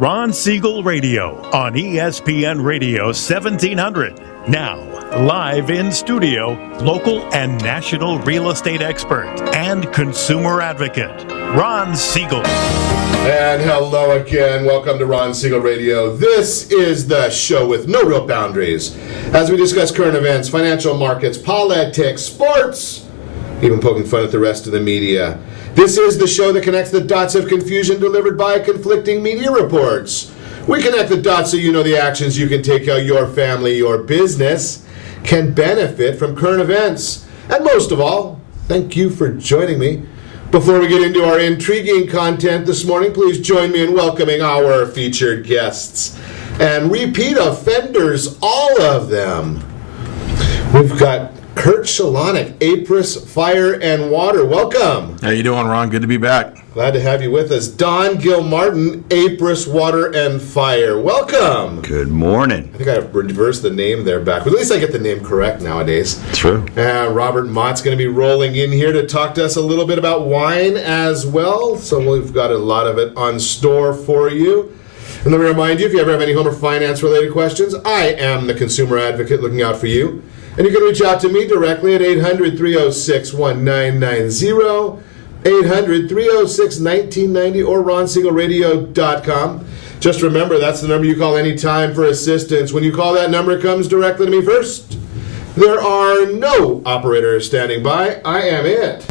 Ron Siegel Radio on ESPN Radio 1700. Now, live in studio, local and national real estate expert and consumer advocate, Ron Siegel. And hello again. Welcome to Ron Siegel Radio. This is the show with no real boundaries as we discuss current events, financial markets, politics, sports, even poking fun at the rest of the media. This is the show that connects the dots of confusion delivered by conflicting media reports. We connect the dots so you know the actions you can take, how your family, your business can benefit from current events. And most of all, thank you for joining me. Before we get into our intriguing content this morning, please join me in welcoming our featured guests and repeat offenders, all of them. We've got Kurt Szalonek, Apris Fire and Water. Welcome. How you doing, Ron? Good to be back. Glad to have you with us. Don Gilmartin, Apris Water and Fire. Welcome. Good morning. I think I reversed the name there back, but at least I get the name correct nowadays. True. Robert Mott's going to be rolling in here to talk to us a little bit about wine as well. So we've got a lot of it on store for you. And let me remind you, if you ever have any home or finance related questions, I am the consumer advocate looking out for you. And you can reach out to me directly at 800-306-1990, 800-306-1990, or ronsiegelradio.com. Just remember, that's the number you call anytime for assistance. When you call that number, it comes directly to me first. There are no operators standing by. I am it.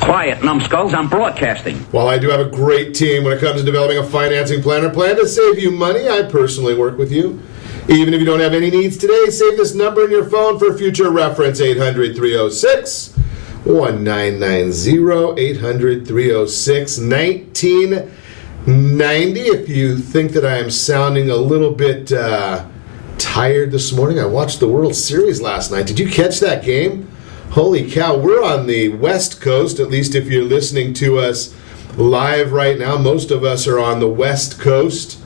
Quiet, numbskulls, I'm broadcasting. While I do have a great team when it comes to developing a financing plan or plan to save you money, I personally work with you. Even if you don't have any needs today, save this number in your phone for future reference, 800-306-1990, 800-306-1990. If you think that I am sounding a little bit tired this morning, I watched the World Series last night. Did you catch that game? Holy cow, we're on the West Coast, at least if you're listening to us live right now. Most of us are on the West Coast.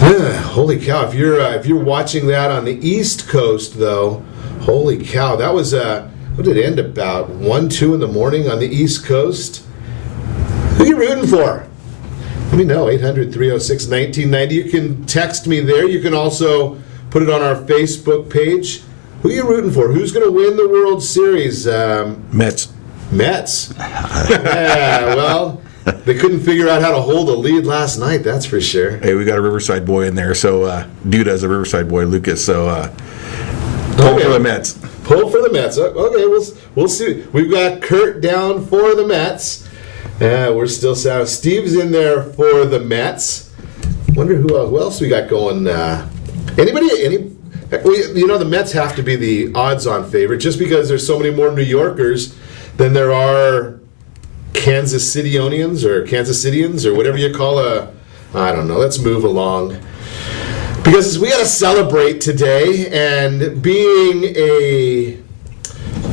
Holy cow, if you're watching that on the East Coast, though, holy cow, that was, what did it end about? 1, 2 in the morning on the East Coast? Who are you rooting for? Let me know, 800-306-1990. You can text me there. You can also put it on our Facebook page. Who are you rooting for? Who's going to win the World Series? Mets. Mets? Yeah, well, they couldn't figure out how to hold a lead last night, that's for sure. Hey, we got a Riverside boy in there, so Duda's a Riverside boy, Lucas, so pull for the Mets. Pull for the Mets. Okay, we'll see. We've got Kurt down for the Mets. We're still sound. Steve's in there for the Mets. Wonder who else we got going. Anybody? The Mets have to be the odds-on favorite just because there's so many more New Yorkers than there are Kansas Cityonians or whatever you call I don't know. Let's move along. Because we got to celebrate today, and being a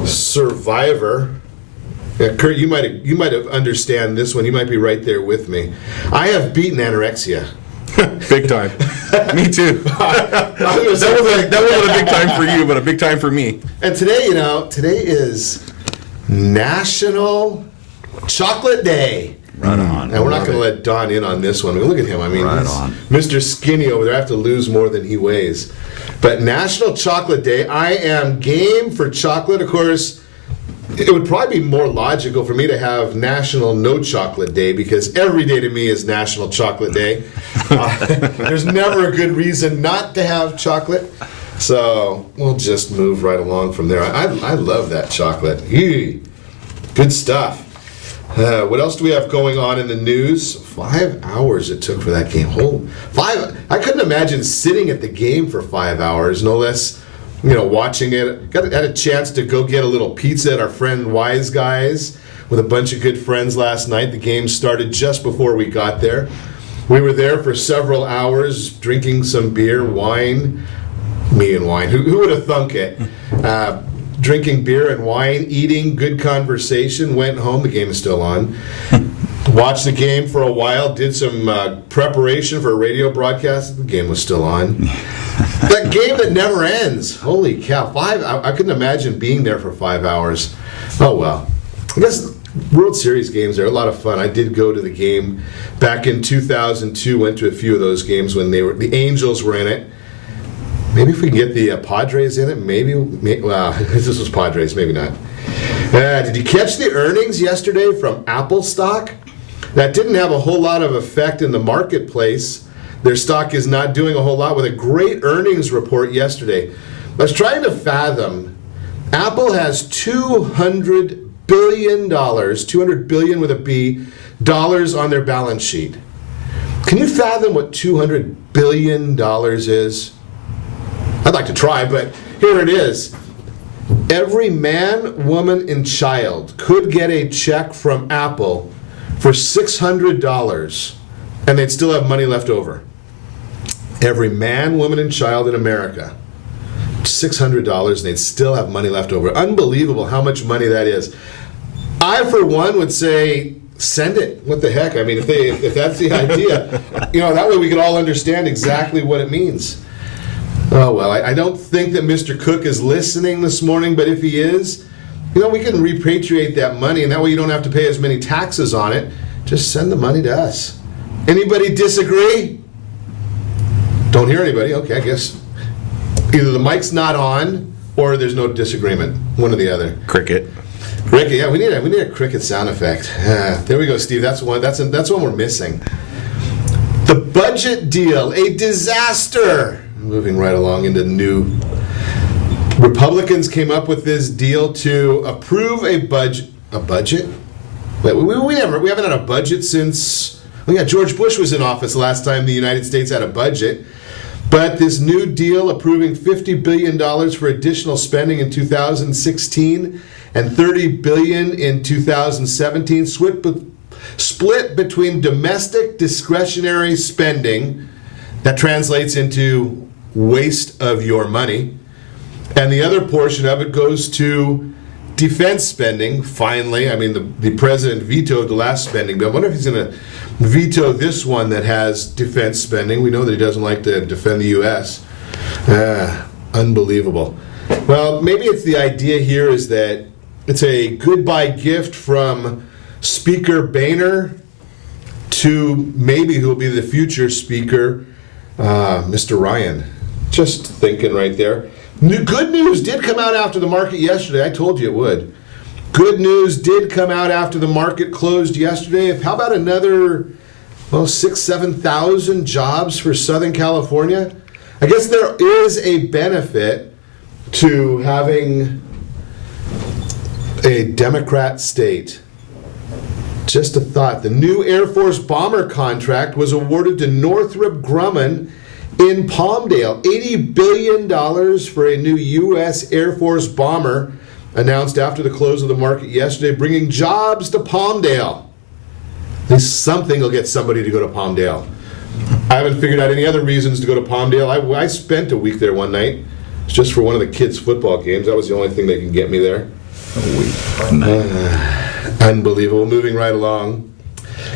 survivor, Kurt, you might have understand this one. You might be right there with me. I have beaten anorexia. Big time. Me too. That wasn't a big time for you, but a big time for me. And today is National Chocolate Day. Right on. And we're not going to let Don in on this one. Look at him. I mean, right he's on. Mr. Skinny over there. I have to lose more than he weighs. But National Chocolate Day, I am game for chocolate. Of course, it would probably be more logical for me to have National No Chocolate Day because every day to me is National Chocolate Day. There's never a good reason not to have chocolate. So we'll just move right along from there. I love that chocolate. Eee. Good stuff. What else do we have going on in the news? 5 hours it took for that game. I couldn't imagine sitting at the game for 5 hours, no less, watching it. Had a chance to go get a little pizza at our friend Wise Guys with a bunch of good friends last night. The game started just before we got there. We were there for several hours, drinking some beer, wine. Me and wine. Who would have thunk it? Drinking beer and wine, eating, good conversation, went home. The game is still on. Watched the game for a while, did some preparation for a radio broadcast. The game was still on. That game that never ends. Holy cow. I couldn't imagine being there for 5 hours. Oh, well. I guess World Series games are a lot of fun. I did go to the game back in 2002. Went to a few of those games when the Angels were in it. Maybe if we can get the Padres in it, maybe. Well, this was Padres, maybe not. Did you catch the earnings yesterday from Apple stock? That didn't have a whole lot of effect in the marketplace. Their stock is not doing a whole lot with a great earnings report yesterday. I was trying to fathom. Apple has $200 billion, $200 billion with a B, dollars on their balance sheet. Can you fathom what $200 billion is? I'd like to try, but here it is. Every man, woman, and child could get a check from Apple for $600, and they'd still have money left over. Every man, woman, and child in America, $600, and they'd still have money left over. Unbelievable how much money that is. I, for one, would say, send it. What the heck? I mean, if that's the idea, that way we could all understand exactly what it means. Oh, well, I don't think that Mr. Cook is listening this morning, but if he is, we can repatriate that money, and that way you don't have to pay as many taxes on it. Just send the money to us. Anybody disagree? Don't hear anybody. Okay, I guess either the mic's not on or there's no disagreement. One or the other. Cricket. Cricket, yeah, we need a cricket sound effect. There we go, Steve. That's one we're missing. The budget deal, a disaster. Moving right along into new. Republicans came up with this deal to approve a budget. A budget? Wait, we haven't had a budget since. Oh yeah, George Bush was in office last time the United States had a budget. But this new deal approving $50 billion for additional spending in 2016 and $30 billion in 2017, split between domestic discretionary spending that translates into waste of your money, and the other portion of it goes to defense spending. Finally, I mean, the president vetoed the last spending bill. I wonder if he's going to veto this one that has defense spending. We know that he doesn't like to defend the U.S. Unbelievable. Well, maybe it's the idea here is that it's a goodbye gift from Speaker Boehner to maybe who will be the future Speaker, Mr. Ryan. Just thinking right there. Good news did come out after the market yesterday. I told you it would. Good news did come out after the market closed yesterday. How about another, 7,000 jobs for Southern California? I guess there is a benefit to having a Democrat state. Just a thought. The new Air Force bomber contract was awarded to Northrop Grumman in Palmdale. $80 billion for a new U.S. Air Force bomber announced after the close of the market yesterday, bringing jobs to Palmdale. At least something will get somebody to go to Palmdale. I haven't figured out any other reasons to go to Palmdale. I spent a week there one night. It's just for one of the kids' football games. That was the only thing that can get me there. A week. Unbelievable. Moving right along.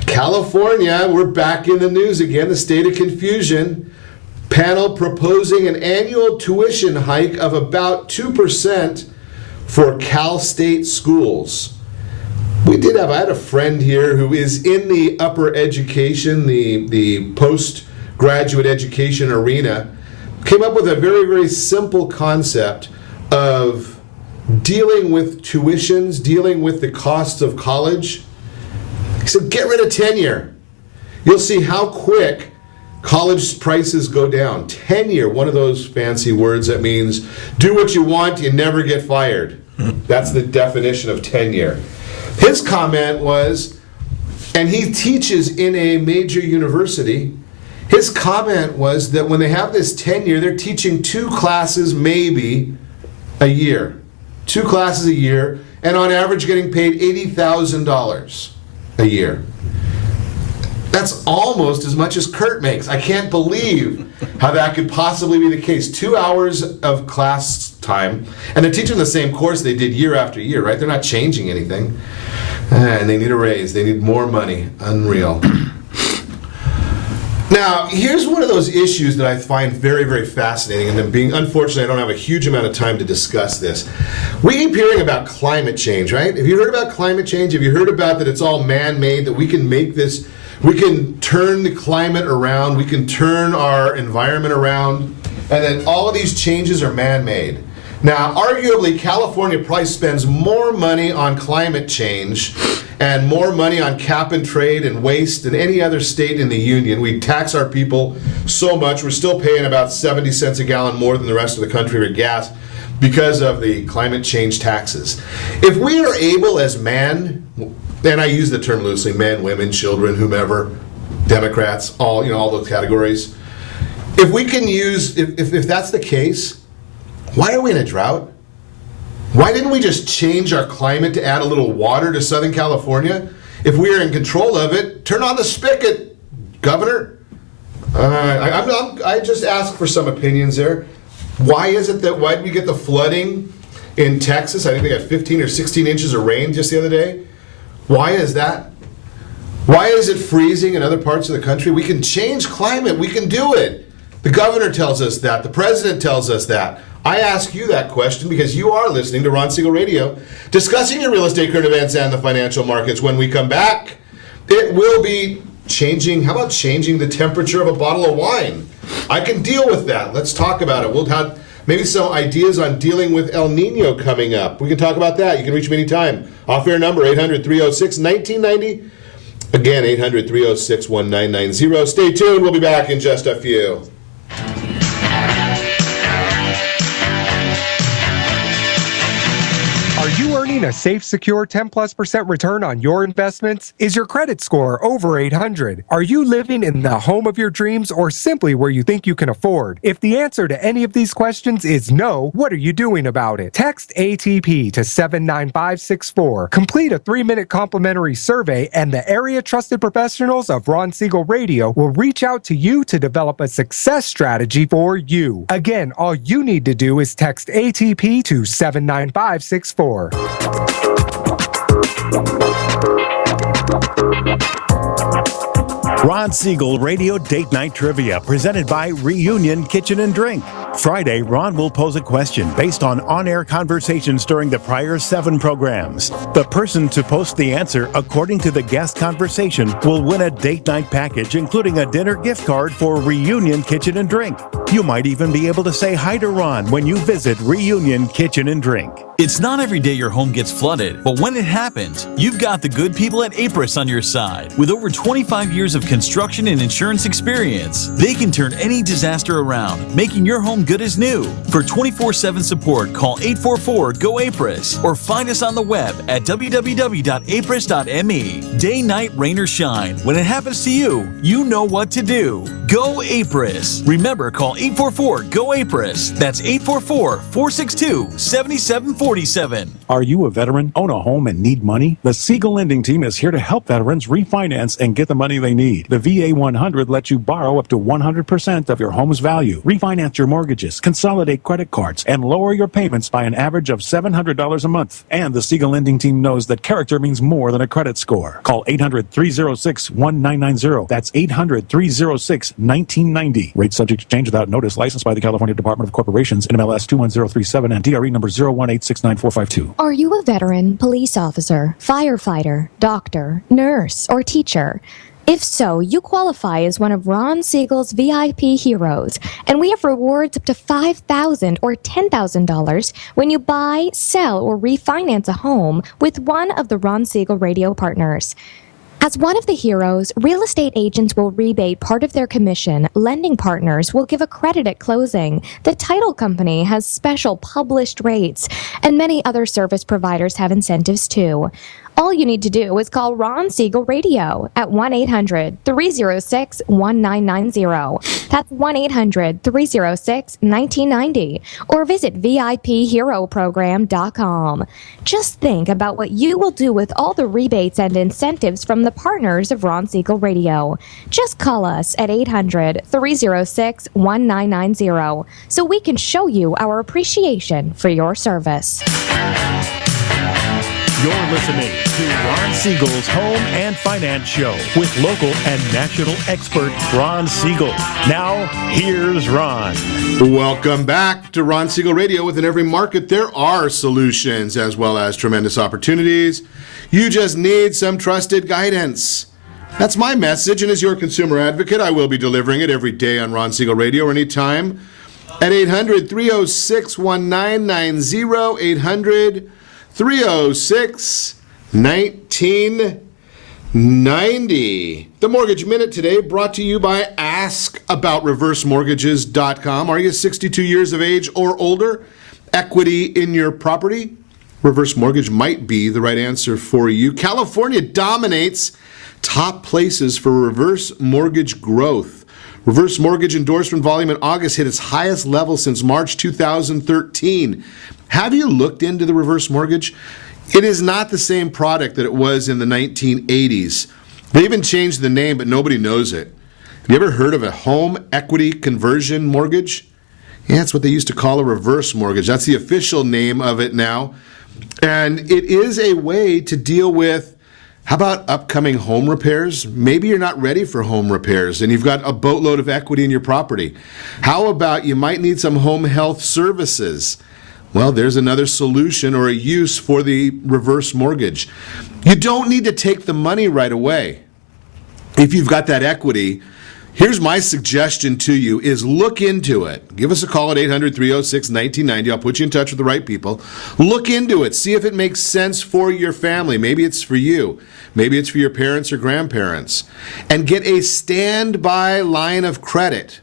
California, we're back in the news again. The state of confusion. Panel proposing an annual tuition hike of about 2% for Cal State schools. I had a friend here who is in the upper education, the postgraduate education arena, came up with a very, very simple concept of dealing with tuitions, dealing with the costs of college. He said, get rid of tenure. You'll see how quick college prices go down. Tenure, one of those fancy words that means do what you want, you never get fired. That's the definition of tenure. His comment was, and he teaches in a major university, his comment was that when they have this tenure, they're teaching 2 classes maybe a year. 2 classes a year, and on average getting paid $80,000 a year. That's almost as much as Kurt makes. I can't believe how that could possibly be the case. 2 hours of class time, and they're teaching the same course they did year after year, right? They're not changing anything. And they need a raise. They need more money. Unreal. Now, here's one of those issues that I find very, very fascinating, and unfortunately, I don't have a huge amount of time to discuss this. We keep hearing about climate change, right? Have you heard about climate change? Have you heard about that it's all man-made, that we can make this, we can turn the climate around, we can turn our environment around, and that all of these changes are man-made? Now, arguably, California probably spends more money on climate change and more money on cap and trade and waste than any other state in the union. We tax our people so much. We're still paying about 70 cents a gallon more than the rest of the country for gas because of the climate change taxes. If we are able as man, and I use the term loosely, men, women, children, whomever, Democrats, all those categories, if we can use, if that's the case, why are we in a drought? Why didn't we just change our climate to add a little water to Southern California? If we are in control of it, turn on the spigot, Governor. I just ask for some opinions there. Why did we get the flooding in Texas? I think they got 15 or 16 inches of rain just the other day. Why is that? Why is it freezing in other parts of the country? We can change climate. We can do it. The governor tells us that. The president tells us that. I ask you that question because you are listening to Ron Siegel Radio, discussing your real estate current events and the financial markets. When we come back, it will be changing. How about changing the temperature of a bottle of wine? I can deal with that. Let's talk about it. We'll have maybe some ideas on dealing with El Nino coming up. We can talk about that. You can reach me anytime. Off-air number, 800-306-1990. Again, 800-306-1990. Stay tuned. We'll be back in just a few. Are you earning a safe, secure 10+% return on your investments? Is your credit score over 800? Are you living in the home of your dreams or simply where you think you can afford? If the answer to any of these questions is no, what are you doing about it? Text ATP to 79564. Complete a 3-minute complimentary survey and the area trusted professionals of Ron Siegel Radio will reach out to you to develop a success strategy for you. Again, all you need to do is text ATP to 79564. Ron Siegel Radio Date Night Trivia, presented by Reunion Kitchen and Drink. Friday, Ron will pose a question based on-air conversations during the prior 7 programs. The person to post the answer according to the guest conversation will win a date night package, including a dinner gift card for Reunion Kitchen and Drink. You might even be able to say hi to Ron when you visit Reunion Kitchen and Drink. It's not every day your home gets flooded, but when it happens, you've got the good people at Apris on your side. With over 25 years of construction and insurance experience, they can turn any disaster around, making your home good as new. For 24/7 support, call 844-GO-APRIS or find us on the web at www.apris.me. Day, night, rain, or shine, when it happens to you, you know what to do. Go Apris. Remember, call 844-GO-APRIS. That's 844-462-7747. Are you a veteran, own a home, and need money? The Siegel Lending Team is here to help veterans refinance and get the money they need. The VA 100 lets you borrow up to 100% of your home's value, refinance your mortgages, consolidate credit cards, and lower your payments by an average of $700 a month. And the Siegel Lending Team knows that character means more than a credit score. Call 800-306-1990. That's 800-306-1990. Rates subject to change without notice. Licensed by the California Department of Corporations, NMLS 21037 and DRE number 01869. 9452. Are you a veteran, police officer, firefighter, doctor, nurse, or teacher? If so, you qualify as one of Ron Siegel's VIP heroes, and we have rewards up to $5,000 or $10,000 when you buy, sell, or refinance a home with one of the Ron Siegel Radio partners. As one of the heroes, real estate agents will rebate part of their commission, lending partners will give a credit at closing, the title company has special published rates, and many other service providers have incentives too. All you need to do is call Ron Siegel Radio at 1-800-306-1990. That's 1-800-306-1990. Or visit VIPHeroProgram.com. Just think about what you will do with all the rebates and incentives from the partners of Ron Siegel Radio. Just call us at 800-306-1990 so we can show you our appreciation for your service. You're listening to Ron Siegel's Home and Finance Show with local and national expert Ron Siegel. Now, here's Ron. Welcome back to Ron Siegel Radio. Within every market, there are solutions as well as tremendous opportunities. You just need some trusted guidance. That's my message, and as your consumer advocate, I will be delivering it every day on Ron Siegel Radio or anytime at 800-306-1990, 800-306-1990. The Mortgage Minute today brought to you by AskAboutReverseMortgages.com. Are you 62 years of age or older? Equity in your property? Reverse mortgage might be the right answer for you. California dominates top places for reverse mortgage growth. Reverse mortgage endorsement volume in August hit its highest level since March 2013. Have you looked into the reverse mortgage? It is not the same product that it was in the 1980s. They even changed the name, but nobody knows it. Have you ever heard of a home equity conversion mortgage? Yeah, that's what they used to call a reverse mortgage. That's the official name of it now. And it is a way to deal with, how about upcoming home repairs? Maybe you're not ready for home repairs and you've got a boatload of equity in your property. How about you might need some home health services? Well, there's another solution or a use for the reverse mortgage. You don't need to take the money right away. If you've got that equity, here's my suggestion to you is look into it. Give us a call at 800-306-1990. I'll put you in touch with the right people. Look into it. See if it makes sense for your family. Maybe it's for you. Maybe it's for your parents or grandparents. And get a standby line of credit.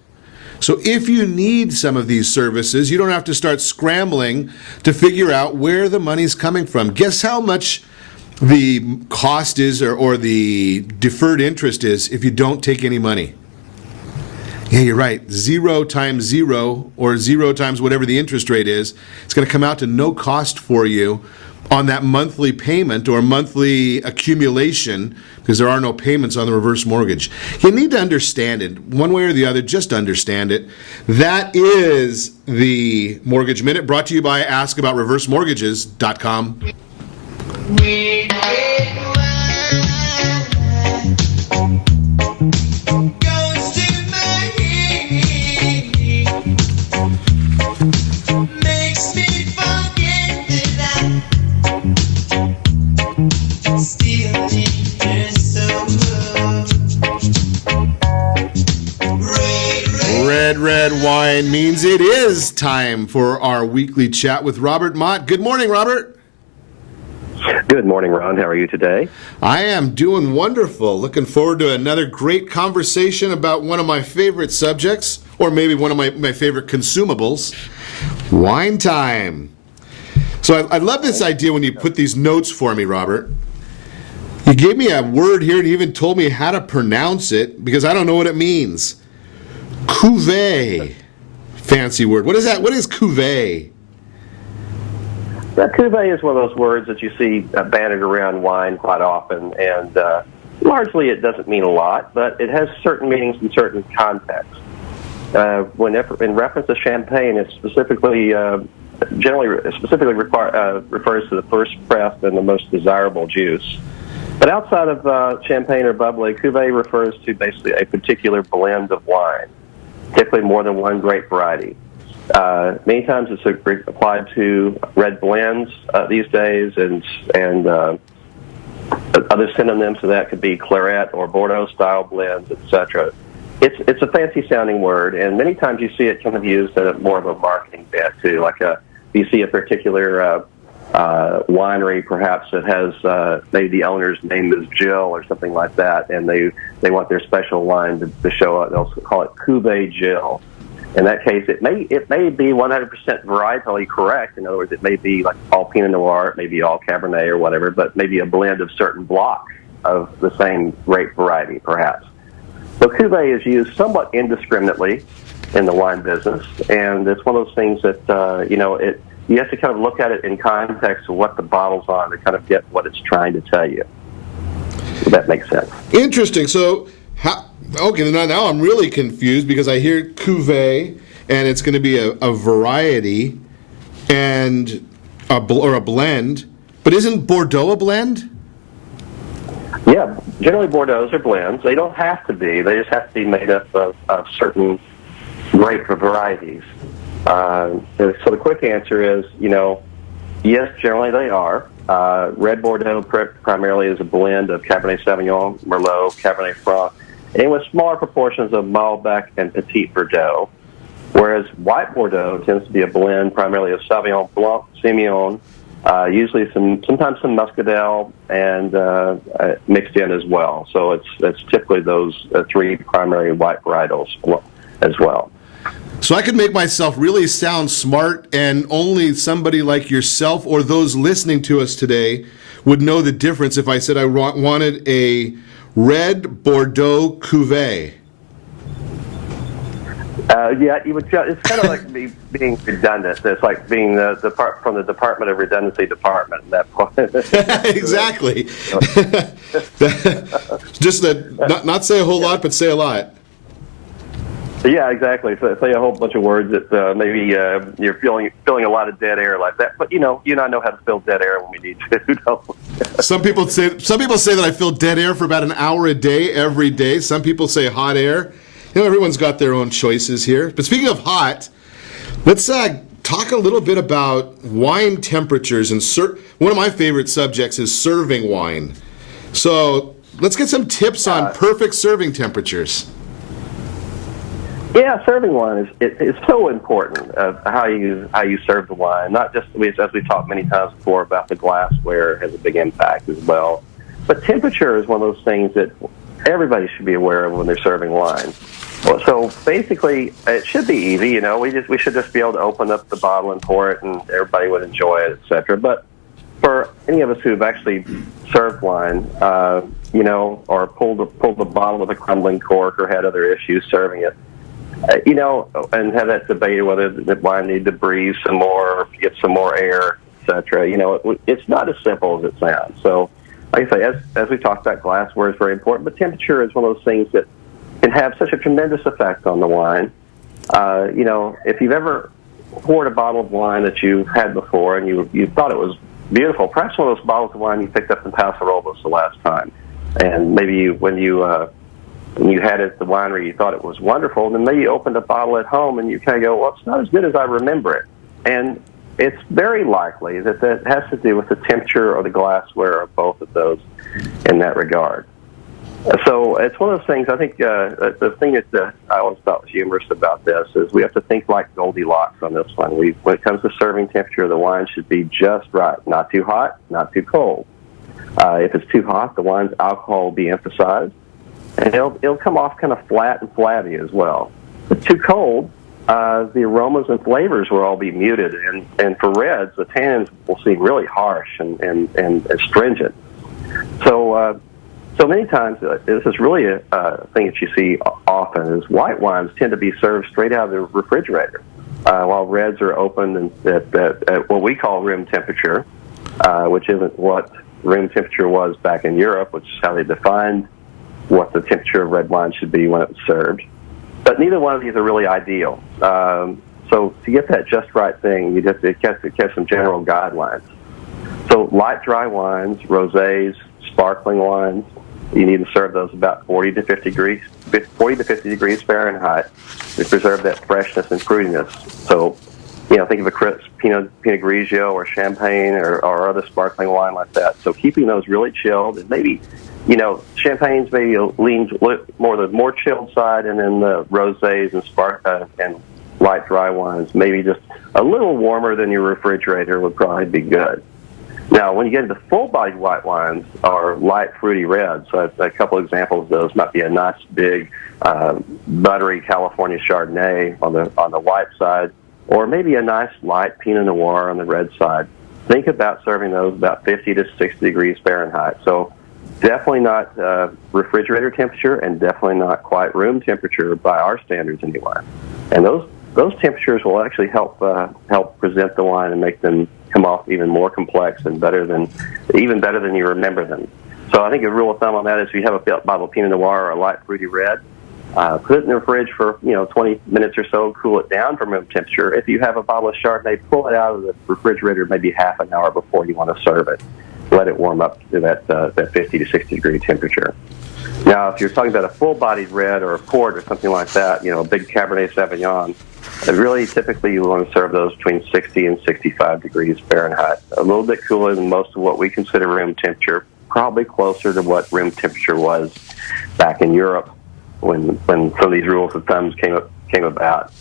So if you need some of these services, you don't have to start scrambling to figure out where the money's coming from. Guess how much the cost is or the deferred interest is if you don't take any money? Yeah, you're right. 0 times 0 or 0 times whatever the interest rate is, it's going to come out to no cost for you on that monthly payment or monthly accumulation because there are no payments on the reverse mortgage. You need to understand it. One way or the other, just understand it. That is the Mortgage Minute brought to you by AskAboutReverseMortgages.com. Red wine means it is time for our weekly chat with Robert Mott. Good morning, Robert. Good morning, Ron. How are you today? I am doing wonderful. Looking forward to another great conversation about one of my favorite subjects, or maybe one of my favorite consumables, wine time. So I love this idea when you put these notes for me, Robert. You gave me a word here and you even told me how to pronounce it because I don't know what it means. Cuvee. Fancy word. What is that? What is cuvee? Cuvee is one of those words that you see bandied around wine quite often, and largely it doesn't mean a lot, but it has certain meanings in certain contexts. In reference to champagne, it specifically refers to the first pressed and the most desirable juice. But outside of champagne or bubbly, cuvee refers to basically a particular blend of wine, typically more than one grape variety. Many times it's applied to red blends these days, and other synonyms to that could be claret or Bordeaux style blends, etc. It's a fancy sounding word, and many times you see it kind of used in more of a marketing bent too. Like you see a particular winery perhaps that has maybe the owner's name is Jill or something like that, and they want their special wine to show up. They'll call it Cuvee Jill. In that case, it may be 100% varietally correct. In other words, it may be like all Pinot Noir, it may be all Cabernet or whatever, but maybe a blend of certain blocks of the same grape variety, perhaps. So Cuvee is used somewhat indiscriminately in the wine business, and it's one of those things that you have to kind of look at it in context of what the bottle's on to kind of get what it's trying to tell you. If that makes sense. Interesting. So, okay, now I'm really confused because I hear cuvee, and it's going to be a variety and a blend. But isn't Bordeaux a blend? Yeah, generally Bordeaux's are blends. They don't have to be. They just have to be made up of certain grape varieties. So the quick answer is, yes, generally they are. Red Bordeaux primarily is a blend of Cabernet Sauvignon, Merlot, Cabernet Franc, and with smaller proportions of Malbec and Petit Verdot. Whereas white Bordeaux tends to be a blend primarily of Sauvignon Blanc, Semillon, usually sometimes some Muscadel, and mixed in as well. So it's typically those three primary white varietals as well. So I could make myself really sound smart, and only somebody like yourself or those listening to us today would know the difference if I said I wanted a red Bordeaux Cuvee. Yeah, you would. It's kind of like being redundant. It's like being from the Department of Redundancy Department. That point. Exactly. Just not say a whole lot, but say a lot. Yeah, exactly. So say a whole bunch of words that maybe you're feeling a lot of dead air like that. But you and I know how to fill dead air when we need to. Some people say that I fill dead air for about an hour a day every day. Some people say hot air. Everyone's got their own choices here. But speaking of hot, let's talk a little bit about wine temperatures. And one of my favorite subjects is serving wine. So let's get some tips on perfect serving temperatures. Yeah, serving wine is so important. How you serve the wine. Not just as we've talked many times before about the glassware has a big impact as well. But temperature is one of those things that everybody should be aware of when they're serving wine. So basically, it should be easy. We should just be able to open up the bottle and pour it, and everybody would enjoy it, etc. But for any of us who've actually served wine, or pulled the bottle with a crumbling cork, or had other issues serving it, and have that debate whether the wine need to breathe some more, or get some more air, etc. It's not as simple as it sounds. So, like I say, as we talked about, glassware is very important, but temperature is one of those things that can have such a tremendous effect on the wine. If you've ever poured a bottle of wine that you've had before and you thought it was beautiful, perhaps one of those bottles of wine you picked up in Paso Robles the last time, and maybe when you had it at the winery, you thought it was wonderful, and then maybe you opened a bottle at home and you kind of go, well, it's not as good as I remember it. And it's very likely that has to do with the temperature or the glassware of both of those in that regard. So it's one of those things, I think the thing that I always thought was humorous about this is we have to think like Goldilocks on this one. When it comes to serving temperature, the wine should be just right. Not too hot, not too cold. If it's too hot, the wine's alcohol will be emphasized, and it'll come off kind of flat and flabby as well. If it's too cold, the aromas and flavors will all be muted, and for reds, the tannins will seem really harsh and astringent. So many times, this is really a thing that you see often, is white wines tend to be served straight out of the refrigerator, while reds are opened at what we call room temperature, which isn't what room temperature was back in Europe, which is how they defined what the temperature of red wine should be when it was served. But neither one of these are really ideal. So to get that just right thing, you have to catch some general guidelines. So light dry wines, rosés, sparkling wines, you need to serve those about 40 to 50 degrees Fahrenheit to preserve that freshness and fruitiness. So, think of a crisp Pinot Grigio or Champagne or other sparkling wine like that. So keeping those really chilled, and maybe, Champagnes maybe leans more the more chilled side, and then the rosés and light dry wines maybe just a little warmer than your refrigerator would probably be good. Now, when you get into full-bodied white wines or light fruity reds, so a couple examples of those might be a nice big buttery California Chardonnay on the white side, or maybe a nice light Pinot Noir on the red side. Think about serving those about 50 to 60 degrees Fahrenheit. So definitely not refrigerator temperature, and definitely not quite room temperature by our standards anyway. And those temperatures will actually help present the wine and make them come off even more complex and better than you remember them. So I think a rule of thumb on that is if you have a bottle of Pinot Noir or a light fruity red, Put it in the fridge for 20 minutes or so, cool it down from room temperature. If you have a bottle of Chardonnay, pull it out of the refrigerator maybe half an hour before you want to serve it. Let it warm up to that 50 to 60 degree temperature. Now, if you're talking about a full-bodied red or a port or something like that, a big Cabernet Sauvignon, really typically you want to serve those between 60 and 65 degrees Fahrenheit. A little bit cooler than most of what we consider room temperature, probably closer to what room temperature was back in Europe when some of these rules of thumbs came about.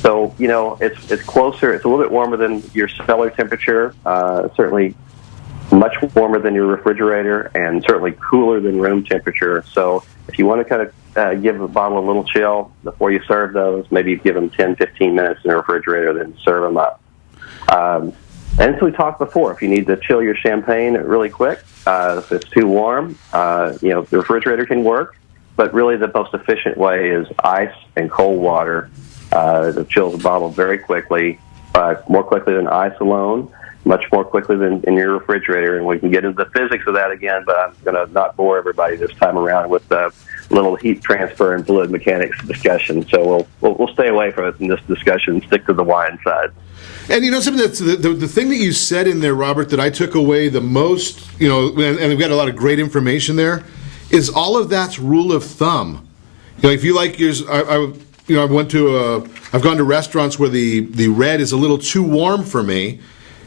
So, it's closer. It's a little bit warmer than your cellar temperature, certainly much warmer than your refrigerator, and certainly cooler than room temperature. So if you want to kind of give a bottle a little chill before you serve those, maybe give them 10, 15 minutes in the refrigerator, then serve them up. And as we talked before, if you need to chill your champagne really quick, if it's too warm, the refrigerator can work, but really the most efficient way is ice and cold water that chills the bottle very quickly, more quickly than ice alone, much more quickly than in your refrigerator, and we can get into the physics of that again, but I'm going to not bore everybody this time around with the little heat transfer and fluid mechanics discussion. So we'll stay away from it in this discussion and stick to the wine side. And something that's the thing that you said in there, Robert, that I took away the most, and we've got a lot of great information there, is all of that's rule of thumb. If you like yours, I've gone to restaurants where the red is a little too warm for me.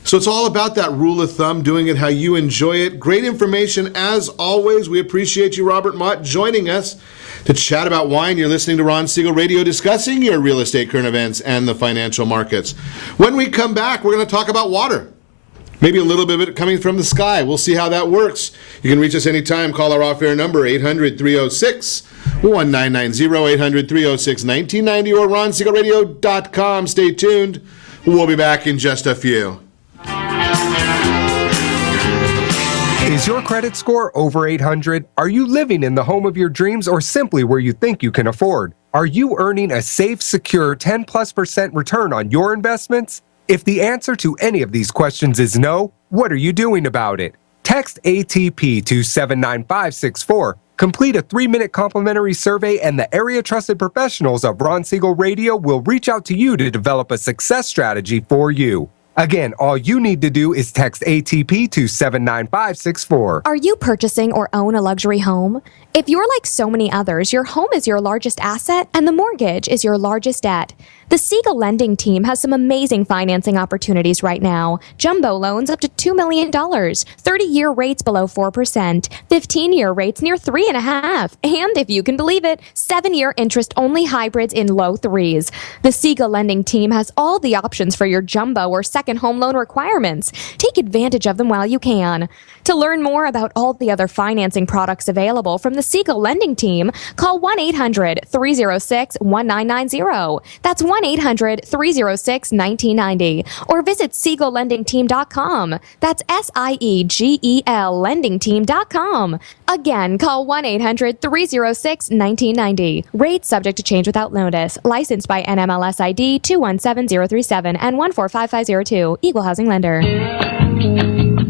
So it's all about that rule of thumb, doing it how you enjoy it. Great information as always. We appreciate you, Robert Mott, joining us to chat about wine. You're listening to Ron Siegel Radio, discussing your real estate current events and the financial markets. When we come back, we're going to talk about water. Maybe a little bit of it coming from the sky. We'll see how that works. You can reach us anytime. Call our off-air number, 800-306-1990, 800-306-1990, or ronsiegelradio.com. Stay tuned. We'll be back in just a few. Is your credit score over 800? Are you living in the home of your dreams or simply where you think you can afford? Are you earning a safe, secure 10+% return on your investments? If the answer to any of these questions is no, what are you doing about it? Text ATP to 79564. Complete a 3-minute complimentary survey, and the area-trusted professionals of Ron Siegel Radio will reach out to you to develop a success strategy for you. Again, all you need to do is text ATP to 79564. Are you purchasing or own a luxury home? If you're like so many others, your home is your largest asset and the mortgage is your largest debt. The Siegel lending team has some amazing financing opportunities right now. Jumbo loans up to $2 million, 30-year rates below 4%, 15-year rates near 3.5%, and if you can believe it, 7-year interest-only hybrids in low 3s. The Siegel lending team has all the options for your jumbo or second home loan requirements. Take advantage of them while you can. To learn more about all the other financing products available from the Siegel lending team, call 1-800-306-1990. That's 1-800-306-1990. Or visit SiegelLendingTeam.com. That's SIEGEL Lendingteam.com. Again, call 1-800-306-1990. Rates subject to change without notice. Licensed by NMLS ID 217037 and 145502. Equal housing lender.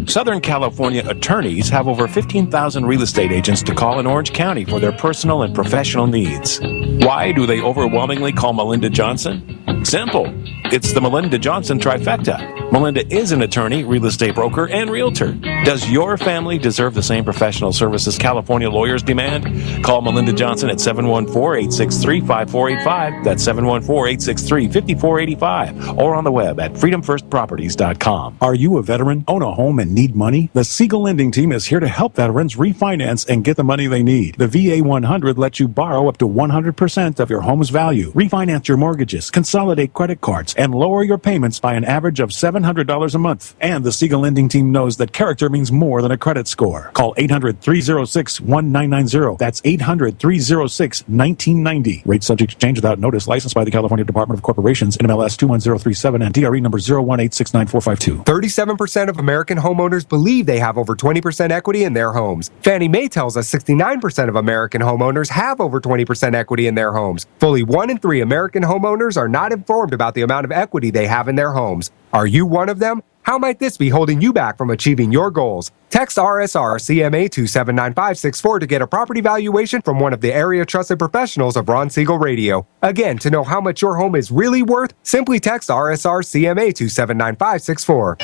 Southern California attorneys have over 15,000 real estate agents to call in Orange County for their personal and professional needs. Why do they overwhelmingly call Melinda Johnson? Simple. It's the Melinda Johnson trifecta. Melinda is an attorney, real estate broker, and realtor. Does your family deserve the same professional services California lawyers demand? Call Melinda Johnson at 714-863-5485. That's 714-863-5485. Or on the web at freedomfirstproperties.com. Are you a veteran, own a home, and need money? The Siegel lending team is here to help veterans refinance and get the money they need. The VA 100 lets you borrow up to 100% of your home's value, refinance your mortgages, consolidate credit cards, and lower your payments by an average of $700 a month. And the Siegel lending team knows that character means more than a credit score. Call 800-306-1990. That's 800-306-1990. Rate subject to change without notice. Licensed by the California Department of Corporations, NMLS 21037, and DRE number 018694452. 37% of American homeowners believe they have over 20% equity in their homes. Fannie Mae tells us 69% of American homeowners have over 20% equity in their homes. Fully 1 in 3 American homeowners are not informed about the amount of equity they have in their homes. Are you one of them? How might this be holding you back from achieving your goals? Text RSR CMA to 79564 to get a property valuation from one of the area trusted professionals of Ron Siegel Radio. Again, to know how much your home is really worth, simply text RSR CMA to 79564.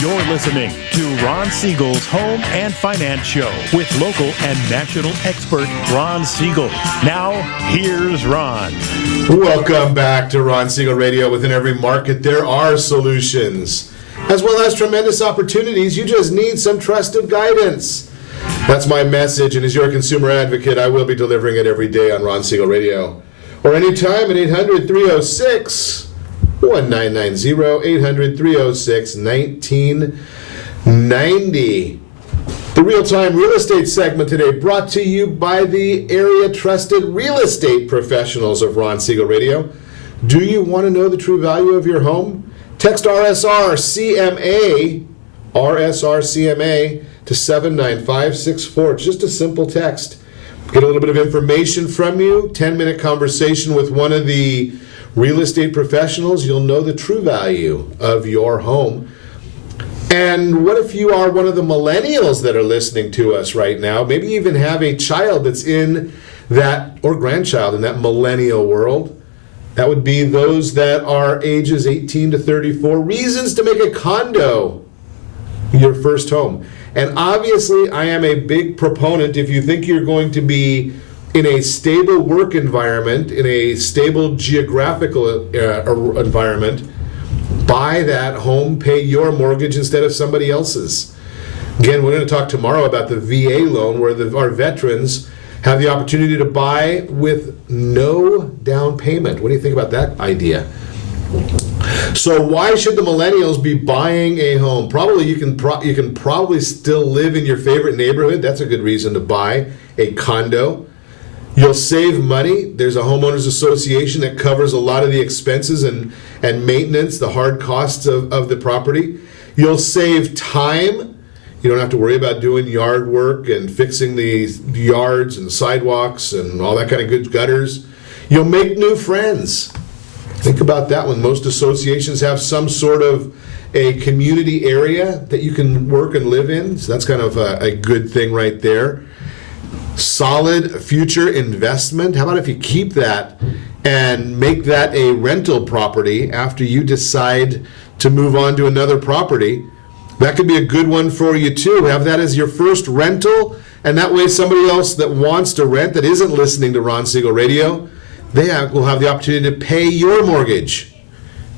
You're listening to Ron Siegel's Home and Finance Show with local and national expert Ron Siegel. Now, here's Ron. Welcome back to Ron Siegel Radio. Within every market, there are solutions, as well as tremendous opportunities. You just need some trusted guidance. That's my message, and as your consumer advocate, I will be delivering it every day on Ron Siegel Radio. Or anytime at 800-306-1990, 800-306-1990. The real-time real estate segment today brought to you by the area-trusted real estate professionals of Ron Siegel Radio. Do you want to know the true value of your home? Text RSR CMA to 79564. It's just a simple text. Get a little bit of information from you, 10-minute conversation with one of the real estate professionals. You'll know the true value of your home. And what if you are one of the millennials that are listening to us right now? Maybe you even have a child that's in that, or grandchild in that millennial world. That would be those that are ages 18 to 34. Reasons to make a condo your first home. And obviously, I am a big proponent, if you think you're going to be in a stable work environment, in a stable geographical environment, buy that home, pay your mortgage instead of somebody else's. Again, we're going to talk tomorrow about the VA loan, where our veterans have the opportunity to buy with no down payment. What do you think about that idea? So why should the millennials be buying a home? Probably you can probably still live in your favorite neighborhood. That's a good reason to buy a condo. You'll save money. There's a homeowners association that covers a lot of the expenses and maintenance, the hard costs of the property. You'll save time. You don't have to worry about doing yard work and fixing the yards and sidewalks and all that kind of good gutters. You'll make new friends. Think about that one. Most associations have some sort of a community area that you can work and live in. So that's kind of a good thing right there. Solid future investment. How about if you keep that and make that a rental property after you decide to move on to another property? That could be a good one for you too. Have that as your first rental, and that way somebody else that wants to rent, that isn't listening to Ron Siegel Radio, they will have the opportunity to pay your mortgage.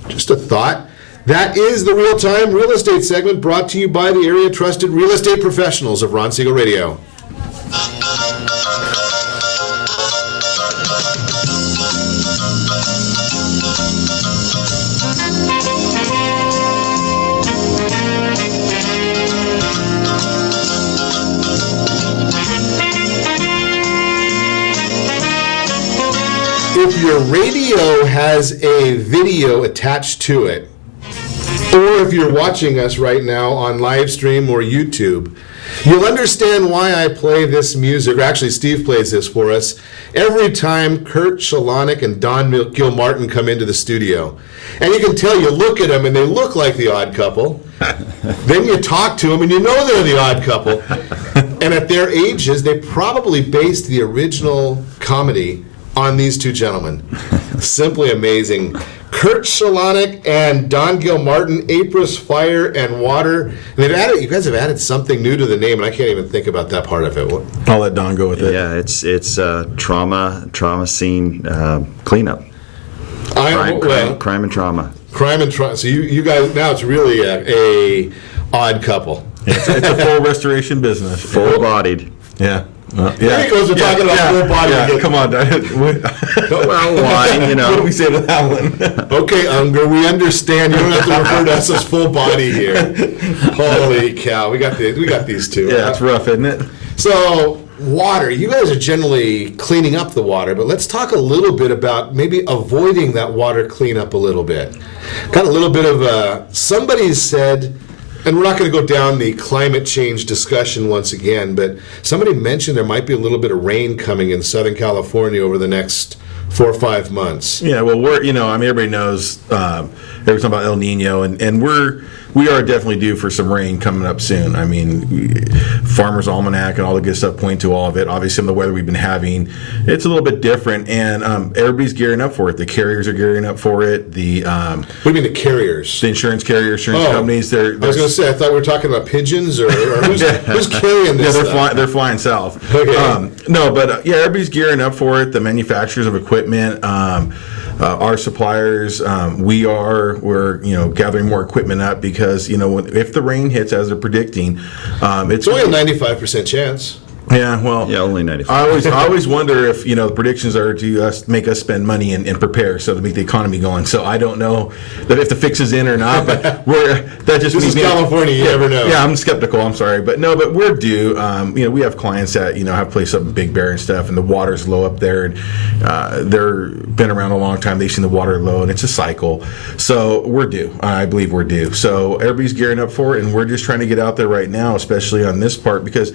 Just a thought. That is the real-time real estate segment brought to you by the area-trusted real estate professionals of Ron Siegel Radio. If your radio has a video attached to it, or if you're watching us right now on live stream or YouTube, you'll understand why I play this music. Actually, Steve plays this for us every time Kurt Szalonek and Don Gilmartin come into the studio. And you can tell, you look at them and they look like the Odd Couple. Then you talk to them and you know they're the Odd Couple. And at their ages, they probably based the original comedy on these two gentlemen. Simply amazing. Kurt Szalonek and Don Gilmartin, Apris Fire and Water. And they've added, you guys have added something new to the name, and I can't even think about that part of it. I'll let Don go with it. Yeah, it's trauma scene cleanup. Crime and trauma. Crime and trauma. So you guys, now it's really a odd couple. It's a full restoration business. Full-bodied. Yeah. There he goes, we're talking about full body. Yeah, come on. Well, wine, you know. What do we say to that one? Okay, Unger, we understand. You don't have to refer to us as full body here. Holy cow, we got these two. Yeah, it's rough, isn't it? So, water. You guys are generally cleaning up the water, but let's talk a little bit about maybe avoiding that water cleanup a little bit. Got a little bit of somebody said, and we're not going to go down the climate change discussion once again, but somebody mentioned there might be a little bit of rain coming in Southern California over the next 4 or 5 months. Yeah, well, everybody knows everything about El Nino, and we are definitely due for some rain coming up soon. I mean, Farmer's Almanac and all the good stuff point to all of it. Obviously, some of the weather we've been having, it's a little bit different, and everybody's gearing up for it. The carriers are gearing up for it. What do you mean the carriers? The insurance companies. I was going to say, I thought we were talking about pigeons, or who's carrying this? Yeah, they're flying south. Okay. Everybody's gearing up for it. The manufacturers of equipment. Our suppliers, we're gathering more equipment up because if the rain hits as they're predicting, it's only a 95% chance. Yeah, well, only 95. I always wonder if the predictions are to make us spend money and prepare so to make the economy going. So I don't know that if the fix is in or not, but that just this is California. You never know. Yeah, I'm skeptical. I'm sorry, but we're due. We have clients that have placed up in Big Bear and stuff, and the water's low up there, and they're been around a long time. They've seen the water low, and it's a cycle. So we're due. I believe we're due. So everybody's gearing up for it, and we're just trying to get out there right now, especially on this part because.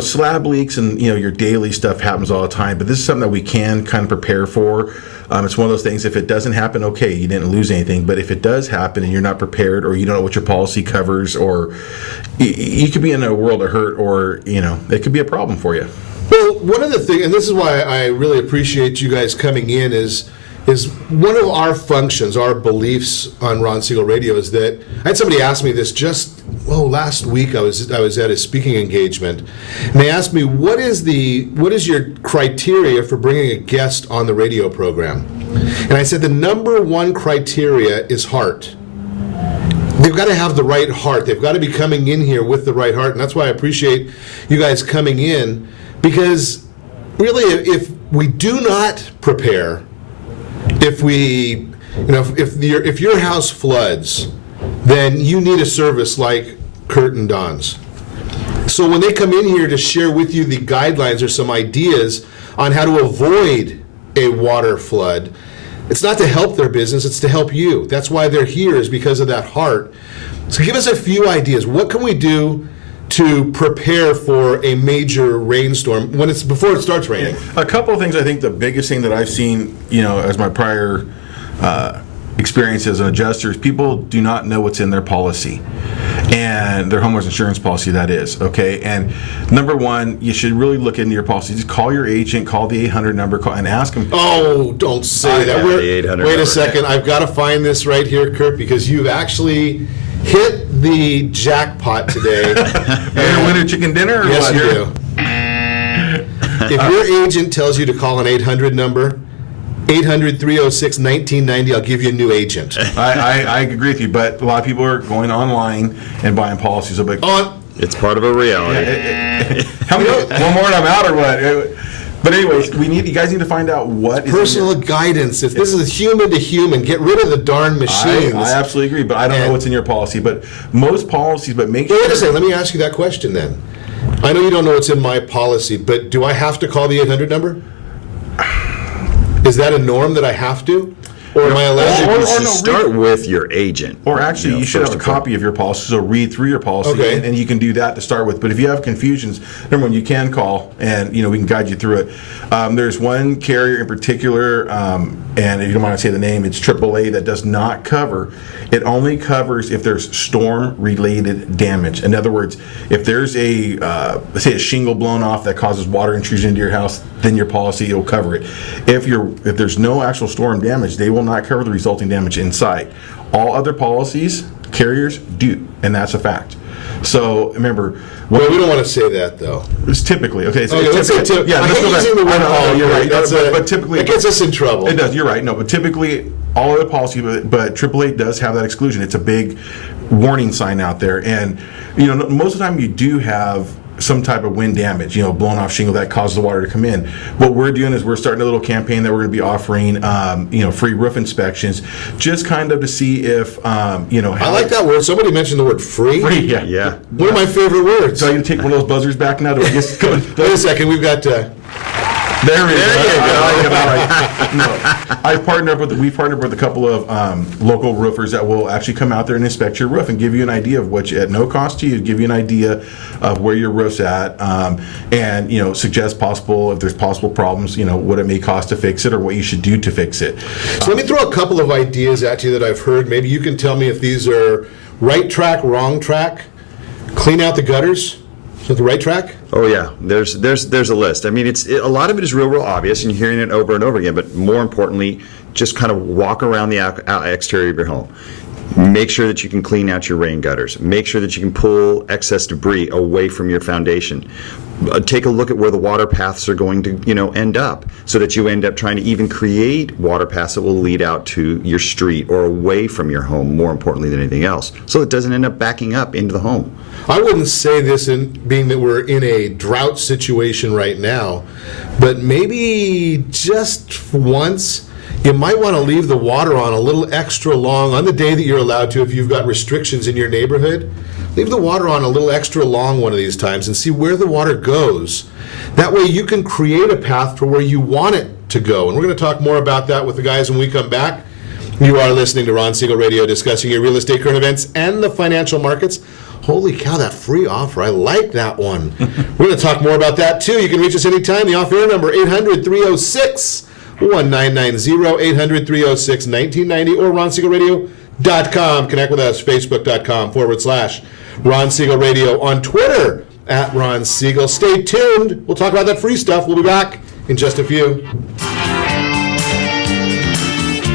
Slab leaks and, your daily stuff happens all the time, but this is something that we can kind of prepare for. It's one of those things, if it doesn't happen, okay, you didn't lose anything, but if it does happen and you're not prepared or you don't know what your policy covers or you could be in a world of hurt or, it could be a problem for you. Well, one of the things, and this is why I really appreciate you guys coming in, is one of our functions, our beliefs on Ron Siegel Radio is that I had somebody ask me this just last week. I was at a speaking engagement, and they asked me what is your criteria for bringing a guest on the radio program, and I said the number one criteria is heart. They've got to have the right heart. They've got to be coming in here with the right heart, and that's why I appreciate you guys coming in because really, if we do not prepare. If your house floods, then you need a service like Kurt and Don's. So when they come in here to share with you the guidelines or some ideas on how to avoid a water flood, it's not to help their business, it's to help you. That's why they're here, is because of that heart. So give us a few ideas. What can we do to prepare for a major rainstorm before it starts raining? A couple of things. I think the biggest thing that I've seen, as my prior experience as an adjuster, is people do not know what's in their policy and their homeowner's insurance policy, that is, okay? And number one, you should really look into your policy. Just call your agent, call the 800 number, and ask them. Oh, don't say that. Wait a second. I've got to find this right here, Kurt, because you've actually hit the jackpot today. You're gonna win a chicken dinner or yes, what? You do. If your agent tells you to call an 800 number, 800-306-1990, I'll give you a new agent. I agree with you, but a lot of people are going online and buying policies. It's part of a reality. How many? One more and I'm out or what? But anyways, you guys need to find out what personal guidance. If this is human to human, get rid of the darn machines. I absolutely agree, but I don't know what's in your policy. But most policies, make sure. Wait a second. Let me ask you that question then. I know you don't know what's in my policy, but do I have to call the 800 number? Is that a norm that I have to? Or am I allowed to start with your agent? Or actually, you should have a copy of your policy, so read through your policy, and you can do that to start with. But if you have confusions, number one, you can call, and we can guide you through it. There's one carrier in particular, and if you don't mind I say the name, it's AAA, that does not cover. It only covers if there's storm-related damage. In other words, if there's let's say a shingle blown off that causes water intrusion into your house, then your policy will cover it. If there's no actual storm damage, they will not cover the resulting damage inside. All other policies, carriers do, and that's a fact. So remember, we don't want to say that though. It's typically okay. So let's say typically. Yeah, let's go back. Oh, you're right. But typically, it gets us in trouble. It does. You're right. No, but typically, all other policies, but AAA does have that exclusion. It's a big warning sign out there, and most of the time you do have some type of wind damage, blown off shingle that causes the water to come in. What we're doing is we're starting a little campaign that we're going to be offering, free roof inspections, just kind of to see if, I like that word. Somebody mentioned the word free. Free, yeah. One of my favorite words. So you take one of those buzzers back now. Wait a second. We've got. There we go. We've partnered with a couple of local roofers that will actually come out there and inspect your roof and give you an idea of what at no cost to you, give you an idea of where your roof's at, and suggest if there's possible problems, what it may cost to fix it or what you should do to fix it. So let me throw a couple of ideas at you that I've heard. Maybe you can tell me if these are right track, wrong track. Clean out the gutters. Is that the right track? Oh yeah, there's a list. I mean, a lot of it is real obvious, and you're hearing it over and over again. But more importantly, just kind of walk around the exterior of your home. Make sure that you can clean out your rain gutters. Make sure that you can pull excess debris away from your foundation. Take a look at where the water paths are going to, end up, so that you end up trying to even create water paths that will lead out to your street or away from your home, more importantly than anything else, so it doesn't end up backing up into the home. I wouldn't say this being that we're in a drought situation right now, but maybe just once, you might want to leave the water on a little extra long on the day that you're allowed to if you've got restrictions in your neighborhood. Leave the water on a little extra long one of these times and see where the water goes. That way you can create a path for where you want it to go. And we're going to talk more about that with the guys when we come back. You are listening to Ron Siegel Radio, discussing your real estate current events and the financial markets. Holy cow, that free offer. I like that one. We're going to talk more about that too. You can reach us anytime. The off-air number, 800-306-1990, 800-306-1990, or RonSiegelRadio.com. Connect with us, Facebook.com/Ron Siegel Radio, on Twitter @Ron Siegel. Stay tuned. We'll talk about that free stuff. We'll be back in just a few.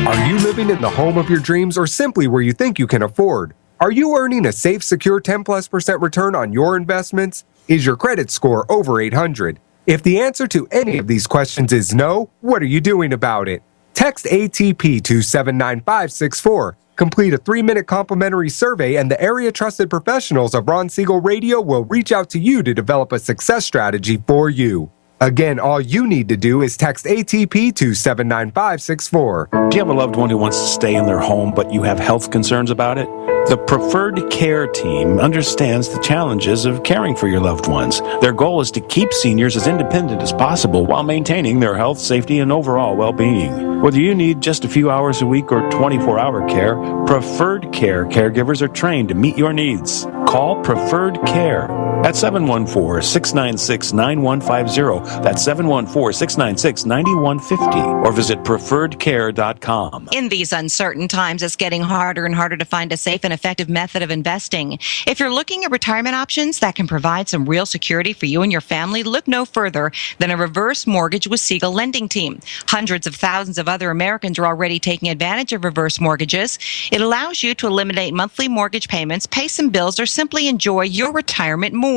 Are you living in the home of your dreams or simply where you think you can afford? Are you earning a safe, secure 10+% return on your investments? Is your credit score over 800? If the answer to any of these questions is no, what are you doing about it? Text ATP to 79564. Complete a 3-minute complimentary survey, and the area trusted professionals of Ron Siegel Radio will reach out to you to develop a success strategy for you. Again, all you need to do is text ATP to 79564. Do you have a loved one who wants to stay in their home, but you have health concerns about it? The Preferred Care team understands the challenges of caring for your loved ones. Their goal is to keep seniors as independent as possible while maintaining their health, safety, and overall well-being. Whether you need just a few hours a week or 24-hour care, Preferred Care caregivers are trained to meet your needs. Call Preferred Care at 714-696-9150. That's 714-696-9150. Or visit preferredcare.com. In these uncertain times, it's getting harder and harder to find a safe and effective method of investing. If you're looking at retirement options that can provide some real security for you and your family, look no further than a reverse mortgage with Siegel Lending Team. Hundreds of thousands of other Americans are already taking advantage of reverse mortgages. It allows you to eliminate monthly mortgage payments, pay some bills, or simply enjoy your retirement more.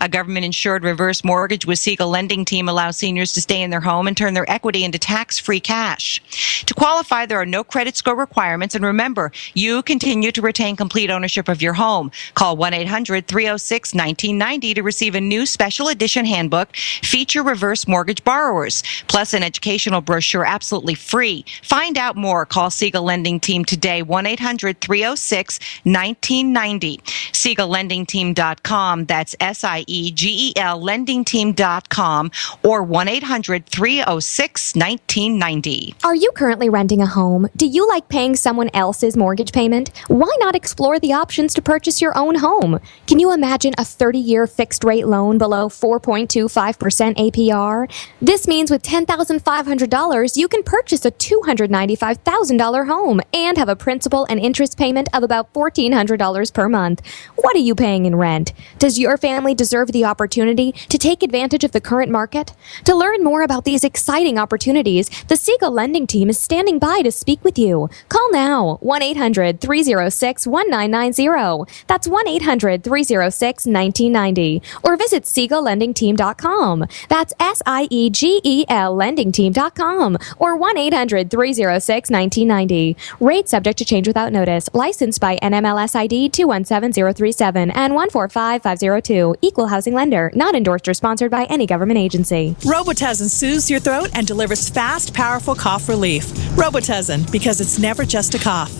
A government-insured reverse mortgage with Siegel Lending Team allows seniors to stay in their home and turn their equity into tax-free cash. To qualify, there are no credit score requirements, and remember, you continue to retain complete ownership of your home. Call 1-800-306-1990 to receive a new special edition handbook, Feature Reverse Mortgage Borrowers, plus an educational brochure absolutely free. Find out more. Call Siegel Lending Team today, 1-800-306-1990. SiegelLendingTeam.com. That's SIEGEL LendingTeam.com, or 1-800-306-1990. Are you currently renting a home? Do you like paying someone else's mortgage payment? Why not explore the options to purchase your own home? Can you imagine a 30-year fixed-rate loan below 4.25% APR? This means with $10,500, you can purchase a $295,000 home and have a principal and interest payment of about $1,400 per month. What are you paying in rent? Does your family deserve the opportunity to take advantage of the current market? To learn more about these exciting opportunities, the Siegel Lending Team is standing by to speak with you. Call now, 1-800-306-1990. That's 1-800-306-1990. Or visit SiegelLendingTeam.com. That's SIEGEL LendingTeam.com. Or 1-800-306-1990. Rate subject to change without notice. Licensed by NMLS ID 217037 and 145502. Equal housing lender. Not endorsed or sponsored by any government agency. Robitussin soothes your throat and delivers fast, powerful cough relief. Robitussin, because it's never just a cough.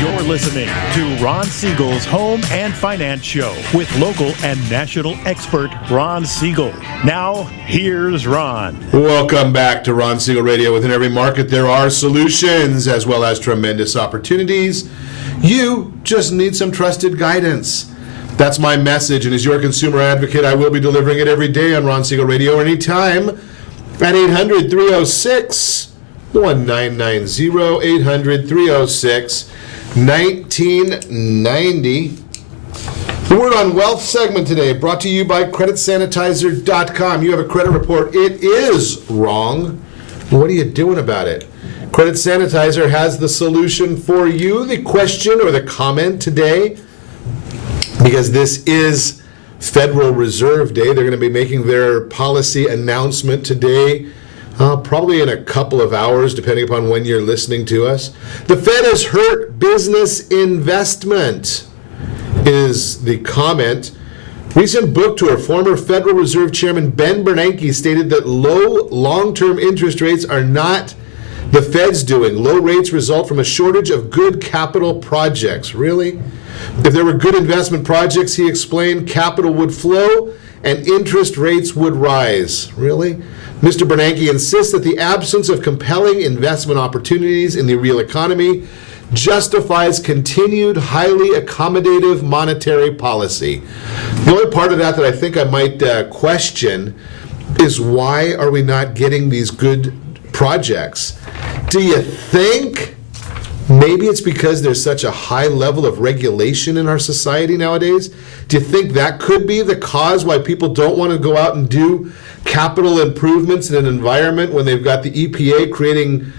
You're listening to Ron Siegel's Home and Finance Show with local and national expert Ron Siegel. Now, here's Ron. Welcome back to Ron Siegel Radio. Within every market, there are solutions as well as tremendous opportunities. You just need some trusted guidance. That's my message, and as your consumer advocate, I will be delivering it every day on Ron Siegel Radio anytime at 800-306-1990, 800-306-1990. The Word on Wealth segment today brought to you by CreditSanitizer.com. You have a credit report. It is wrong. What are you doing about it? Credit Sanitizer has the solution for you. The question or the comment today, because this is Federal Reserve Day, they're going to be making their policy announcement today, probably in a couple of hours, depending upon when you're listening to us. The Fed has hurt business investment, is the comment. Recent book tour, former Federal Reserve Chairman Ben Bernanke stated that low long-term interest rates are not the Fed's doing. Low rates result from a shortage of good capital projects. Really? If there were good investment projects, he explained, capital would flow and interest rates would rise. Really? Mr. Bernanke insists that the absence of compelling investment opportunities in the real economy justifies continued highly accommodative monetary policy. The only part of that I think I might question is, why are we not getting these good projects? Do you think maybe it's because there's such a high level of regulation in our society nowadays? Do you think that could be the cause why people don't want to go out and do capital improvements in an environment when they've got the EPA creating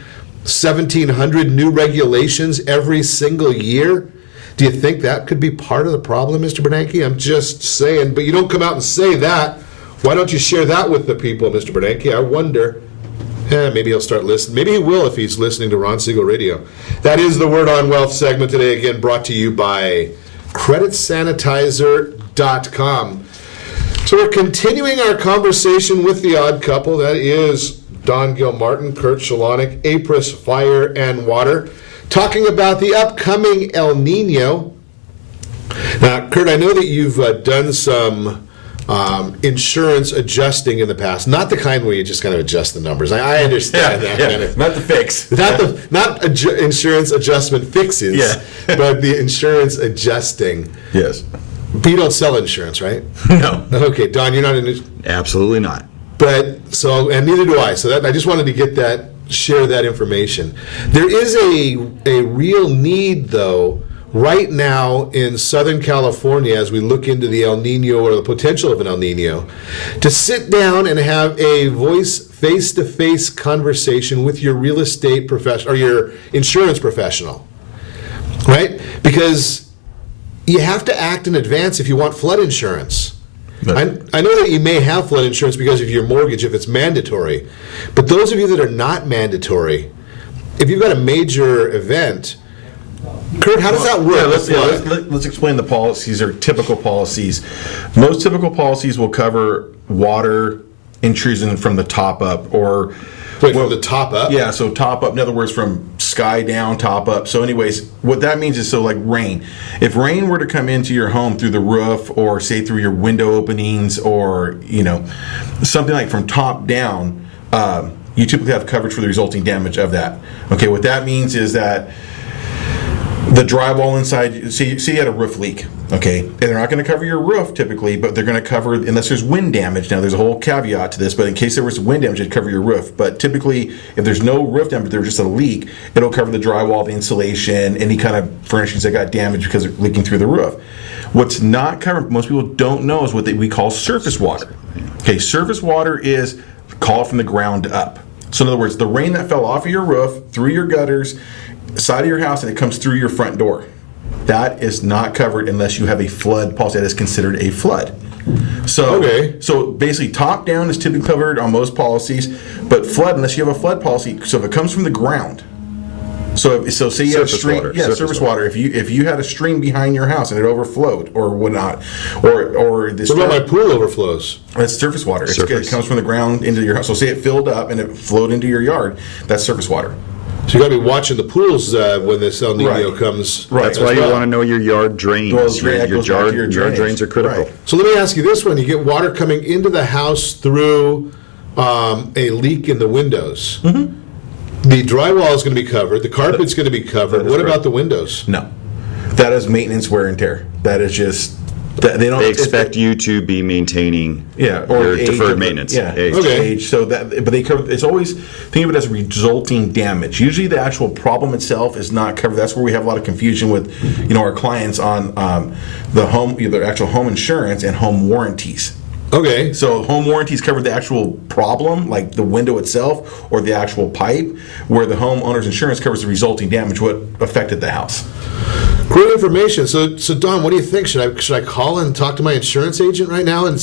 1,700 new regulations every single year? Do you think that could be part of the problem, Mr. Bernanke? I'm just saying, but you don't come out and say that. Why don't you share that with the people, Mr. Bernanke? I wonder. Maybe he'll start listening. Maybe he will if he's listening to Ron Siegel Radio. That is the Word on Wealth segment today, again brought to you by CreditSanitizer.com. So we're continuing our conversation with the odd couple. That is Don Gilmartin, Kurt Szalonek, Apris Fire and Water, talking about the upcoming El Nino. Now, Kurt, I know that you've done some insurance adjusting in the past, not the kind where you just kind of adjust the numbers. I understand that. Kind of, not the fix. Not insurance adjustment fixes, but the insurance adjusting. Yes. But you don't sell insurance, right? No. Okay, Don, you're not in. Absolutely not. But so, and neither do I. So that I just wanted to get that, share that information. There is a real need, though, right now in Southern California, as we look into the El Nino or the potential of an El Nino, to sit down and have a face-to-face conversation with your real estate professional or your insurance professional, right? Because you have to act in advance if you want flood insurance. I know that you may have flood insurance because of your mortgage if it's mandatory, but those of you that are not mandatory, if you've got a major event, Kurt, how does that work? Let's explain the policies or typical policies. Most typical policies will cover water intrusion from the top up, or from the top up? Yeah, so top up, in other words, from sky down, top up. So anyways, what that means is, so like rain. If rain were to come into your home through the roof, or say through your window openings, or something like from top down, you typically have coverage for the resulting damage of that. Okay, what that means is that the drywall inside, see you had a roof leak, okay? And they're not going to cover your roof typically, but they're going to cover, unless there's wind damage. Now, there's a whole caveat to this, but in case there was wind damage, they'd cover your roof. But typically, if there's no roof damage, there's just a leak, it'll cover the drywall, the insulation, any kind of furnishings that got damaged because of leaking through the roof. What's not covered, most people don't know, is what we call surface water. Okay, surface water is called from the ground up. So in other words, the rain that fell off of your roof, through your gutters, side of your house, and it comes through your front door. That is not covered unless you have a flood policy. That is considered a flood. So, so basically, top down is typically covered on most policies, but flood, unless you have a flood policy. So if it comes from the ground, so say you have a stream, surface water. If you had a stream behind your house and it overflowed or whatnot, or this. What about my pool overflows? That's surface water. It comes from the ground into your house. So say it filled up and it flowed into your yard. That's surface water. So you got to be watching the pools when this El Nino comes. Right. That's why you want to know your yard drains. Well, your yard drains are critical. Right. So let me ask you this one. You get water coming into the house through a leak in the windows. Mm-hmm. The drywall is going to be covered. The carpet's going to be covered. What about the windows? No. That is maintenance, wear and tear. That is just... They expect you to be maintaining your deferred maintenance. Yeah, age. So but they cover. It's always think of it as resulting damage. Usually, the actual problem itself is not covered. That's where we have a lot of confusion with, our clients on the home, either actual home insurance and home warranties. Okay. So home warranties cover the actual problem, like the window itself or the actual pipe, where the homeowner's insurance covers the resulting damage, what affected the house. Great information. So Don, what do you think? Should I call and talk to my insurance agent right now and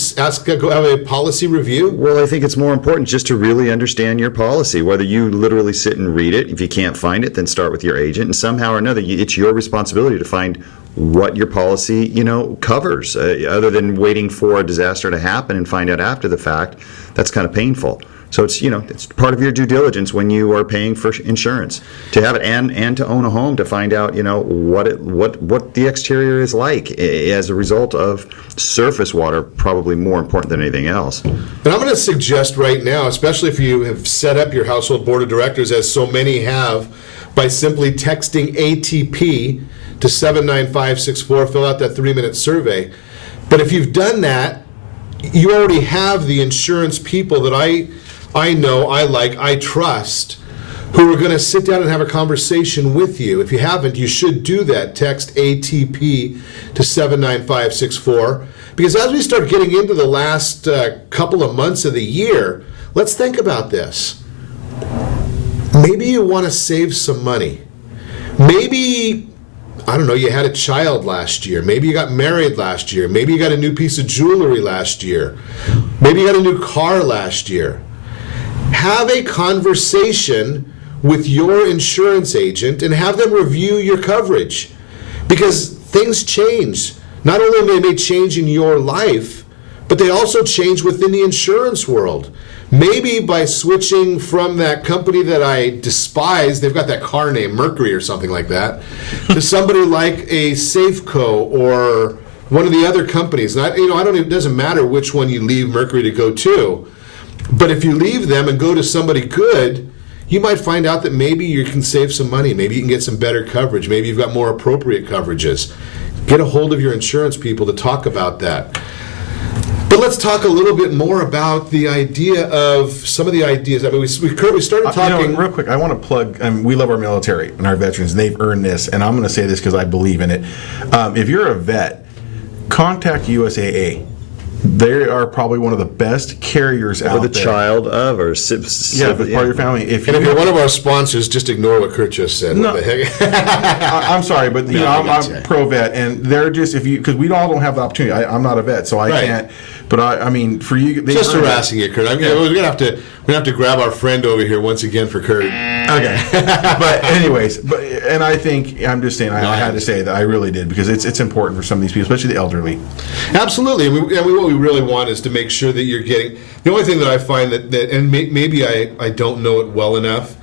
go have a policy review? Well, I think it's more important just to really understand your policy, whether you literally sit and read it. If you can't find it, then start with your agent, and somehow or another, it's your responsibility to find what your policy, covers, other than waiting for a disaster to happen and find out after the fact. That's kind of painful. So it's it's part of your due diligence when you are paying for insurance to have it and to own a home to find out what the exterior is like as a result of surface water, probably more important than anything else. And I'm going to suggest right now, especially if you have set up your household board of directors, as so many have, by simply texting ATP to 79564, fill out that 3-minute survey. But if you've done that, you already have the insurance people that I know, I like, I trust, who are going to sit down and have a conversation with you. If you haven't, you should do that. Text ATP to 79564. Because as we start getting into the last couple of months of the year, let's think about this. Maybe you want to save some money. Maybe, I don't know, you had a child last year. Maybe you got married last year. Maybe you got a new piece of jewelry last year. Maybe you got a new car last year. Have a conversation with your insurance agent and have them review your coverage, because things change. Not only may they change in your life, but they also change within the insurance world. Maybe by switching from that company that I despise, they've got that car name, Mercury or something like that, to somebody like a Safeco or one of the other companies. And it doesn't matter which one you leave Mercury to go to. But if you leave them and go to somebody good, you might find out that maybe you can save some money. Maybe you can get some better coverage. Maybe you've got more appropriate coverages. Get a hold of your insurance people to talk about that. But let's talk a little bit more about the idea of some of the ideas. I mean, we started talking. Real quick, I want to plug. We love our military and our veterans, and they've earned this. And I'm going to say this because I believe in it. If you're a vet, contact USAA. They are probably one of the best carriers out there. Or the child of, or part of your family. If you're one of our sponsors, just ignore what Kurt just said. No. What the heck? I'm sorry, but I'm pro-vet, and they're just, because we all don't have the opportunity. I'm not a vet, so I can't. But I mean, for you, just harassing you, Kurt. We're gonna have to grab our friend over here once again for Kurt. Okay. But anyways, and I think I'm just saying I had to say that I really did, because it's important for some of these people, especially the elderly. Absolutely, and what we really want is to make sure that you're getting. The only thing that I find that and maybe I don't know it well enough.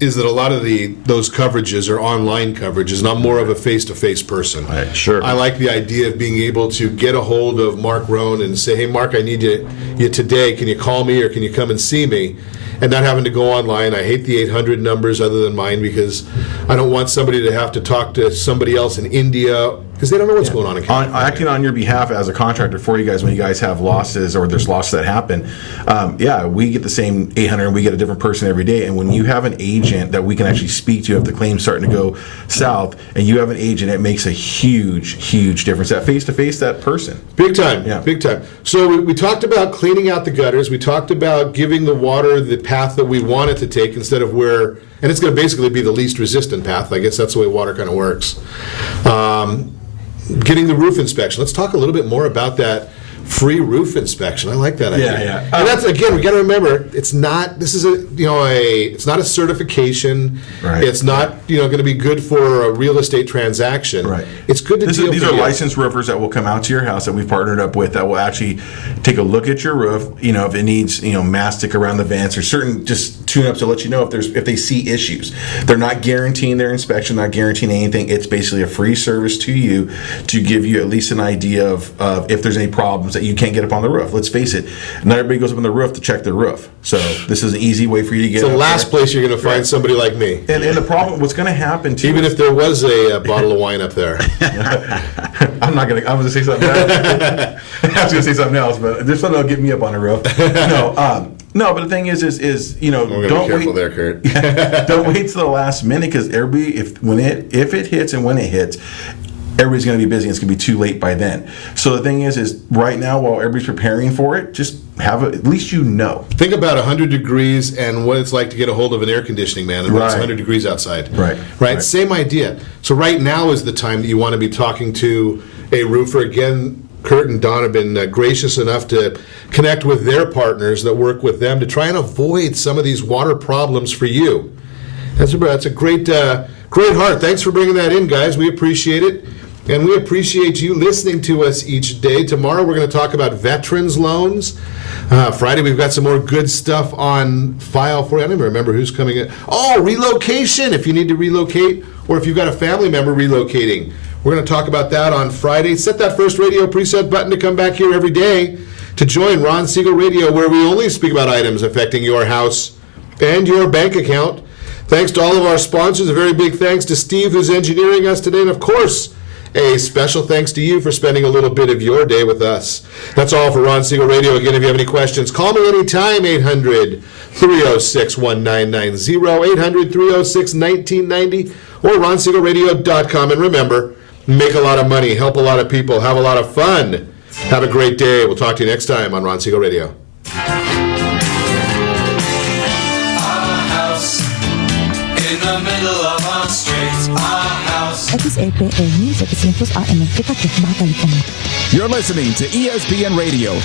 Is that a lot of those coverages are online coverages, and I'm more of a face-to-face person. Right, sure. I like the idea of being able to get a hold of Mark Rohn and say, hey, Mark, I need you today. Can you call me or can you come and see me? And not having to go online. I hate the 800 numbers other than mine, because I don't want somebody to have to talk to somebody else in India, because they don't know what's going on in California. Acting on your behalf as a contractor for you guys when you guys have losses or there's losses that happen, we get the same 800 and we get a different person every day. And when you have an agent that we can actually speak to if the claim's starting to go south, and you have an agent, it makes a huge, huge difference. That face-to-face, that person. Big time, big time. So we talked about cleaning out the gutters. We talked about giving the water the path that we want it to take instead of and it's going to basically be the least resistant path. I guess that's the way water kind of works. Getting the roof inspection. Let's talk a little bit more about that free roof inspection. I like that idea. Yeah. And that's, again, we got to remember, it's not it's not a certification. Right. It's not going to be good for a real estate transaction. Right. It's good to deal. These are licensed roofers that will come out to your house that we've partnered up with that will actually take a look at your roof. If it needs mastic around the vents or certain just tune-ups to let you know if they see issues. They're not guaranteeing their inspection, not guaranteeing anything. It's basically a free service to you to give you at least an idea of if there's any problems that you can't get up on the roof. Let's face it, not everybody goes up on the roof to check their roof. So this is an easy way for you to get. It's the last place you're going to find somebody like me. And the problem, what's going to happen too, even if there was a bottle of wine up there. I'm going to say something else. I was going to say something else, but there's something that'll get me up on the roof. No, but the thing is don't be careful wait. There, Kurt. Don't wait till the last minute, because everybody, if it hits and when it hits, everybody's going to be busy and it's going to be too late by then. So the thing is right now, while everybody's preparing for it, just at least you know. Think about 100 degrees and what it's like to get a hold of an air conditioning, man, and when it's 100 degrees outside. Right. Same idea. So right now is the time that you want to be talking to a roofer. Again, Kurt and Don have been gracious enough to connect with their partners that work with them to try and avoid some of these water problems for you. That's a great heart. Thanks for bringing that in, guys. We appreciate it. And we appreciate you listening to us each day. Tomorrow we're going to talk about veterans loans. Friday we've got some more good stuff on file for you. I don't even remember who's coming in. Oh, relocation, if you need to relocate or if you've got a family member relocating. We're going to talk about that on Friday. Set that first radio preset button to come back here every day to join Ron Siegel Radio, where we only speak about items affecting your house and your bank account. Thanks to all of our sponsors. A very big thanks to Steve, who's engineering us today. And, of course, a special thanks to you for spending a little bit of your day with us. That's all for Ron Siegel Radio. Again, if you have any questions, call me anytime, 800-306-1990, 800-306-1990, or ronsiegelradio.com. And remember, make a lot of money, help a lot of people, have a lot of fun. Have a great day. We'll talk to you next time on Ron Siegel Radio. XEPN 1700 AM, Decatur, Baja California. You're listening to ESPN Radio.